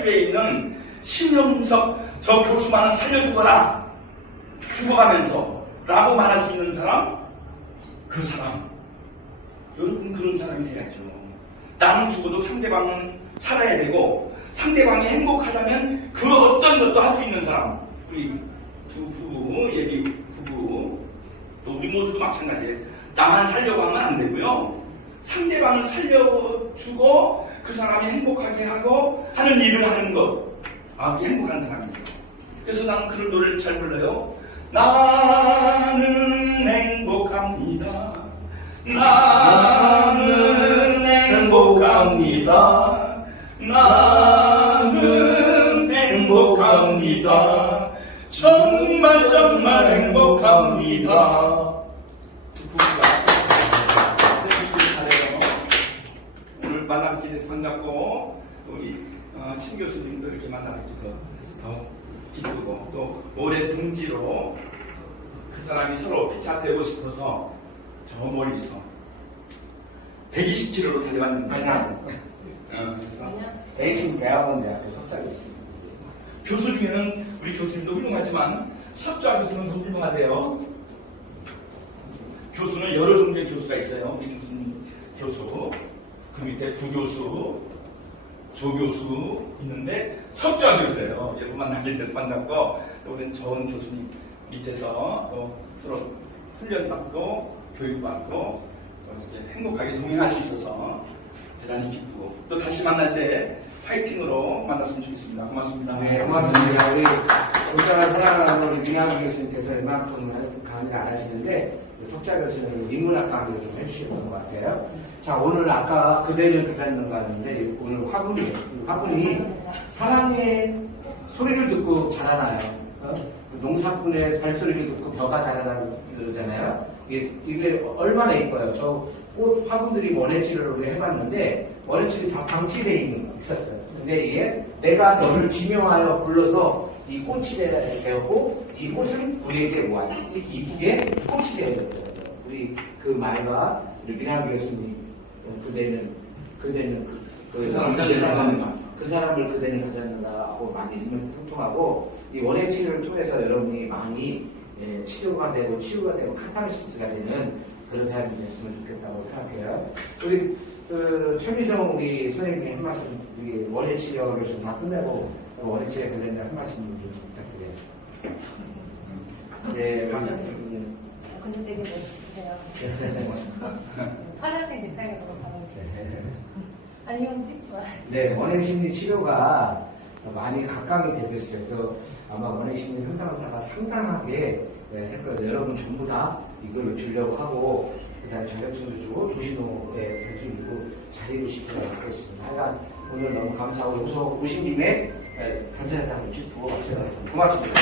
처갓집에 있는 신영석 저 교수만은 살려주거라. 죽어가면서 라고 말할 수 있는 사람? 그 사람. 여러분 그런 사람이 돼야죠. 나는 죽어도 상대방은 살아야 되고 상대방이 행복하다면 그 어떤 것도 할 수 있는 사람. 우리 두 부부 예비 부부. 또 우리 모두도 마찬가지예요. 나만 살려고 하면 안 되고요 상대방을 살려주고 그 사람이 행복하게 하고 하는 일을 하는 것 아, 그게 행복한 사람이죠. 그래서 나는 그런 노래를 잘 불러요. 나는 행복합니다. 나는 행복합니다. 나는 행복합니다. 정말 정말 행복합니다. 두 부부가 돼서 반갑고 우리 어, 신 교수님도 이렇게 만나뵙게 더, 더 기쁘고 또 올해 동지로 그 사람이 서로 피차되고 싶어서 저 멀리서 120km로 달려왔는데. 어, 그래서 대신 대학원 대학교 석사교수님. 교수 중에는 우리 교수님도 훌륭하지만 석좌 교수는 더 훌륭하대요. 교수는 여러 종류의 교수가 있어요. 우리 교수님 교수, 그 밑에 부교수, 조교수 있는데 석좌 교수예요. 여러분 만나게 돼서 반갑고 또 우리는 좋은 교수님 밑에서 또 서로 훈련받고 교육받고 또 이렇게 행복하게 동행할 수 있어서 대단히 기쁘고 또 다시 만날 때 파이팅으로 만났으면 좋겠습니다. 고맙습니다. 네, 고맙습니다. 우리 우리가 사랑하는 민하우 교수님께서 이만큼 강의를 안 하시는데 석자 교수님 인문학 강의를 좀 해주셨던 것 같아요. 자, 오늘 아까 그대를 그자는가 하는데 오늘 화분이 화분이 사랑의 소리를 듣고 자라나요. 어? 농사꾼의 발소리를 듣고 벼가 자라나는 그러잖아요. 이게, 이게 얼마나 이뻐요. 저 꽃 화분들이 원해치를 우리 해봤는데 원해치이 다 방치되어 있는 있었어요. 근데 이게 내가 너를 지명하여 불러서 이 꽃이 되- 되었고 이 꽃을 우리에게 모아 이렇게 이쁘게 꽃이 되어졌더라고요. 우리 그 말과 우리 민하기 교수님 그대는 그대는 그, 그 사람 그대를 가졌는가. 그 사람을 그대는 가졌는가 하고 많이 의견 소통하고 이 원예 치료를 통해서 여러분이 많이 예, 치료가 되고 치유가 되고 카타르시스가 되는 그런 사람이 됐으면 좋겠다고 생각해요. 우리 그 최미정 우리 선생님이 한 말씀 우리 원예 치료를 좀 다 끝내고 원예 치료에 관련된 한 말씀 좀 부탁드려요. 네, 음, 근데 되게 멋있으세요. 파란색 넥타이가 너무 잘 어울리세요. 아니, 형 찍지 마. 네, 원행심리 치료가 많이 각광이 되고 있어요. 그래서 아마 원행심리 상담사가 상당하게 네, 했거든요. 여러분 전부 다 이걸 주려고 하고, 그 다음에 자격증도 주고, 도시노에 자격증 주고, 자리를 시켜야 하겠습니다. 하여간 오늘 너무 감사하고, 여기서 오신 김에 네, 감사하다고 주시고, 고맙습니다. 고맙습니다.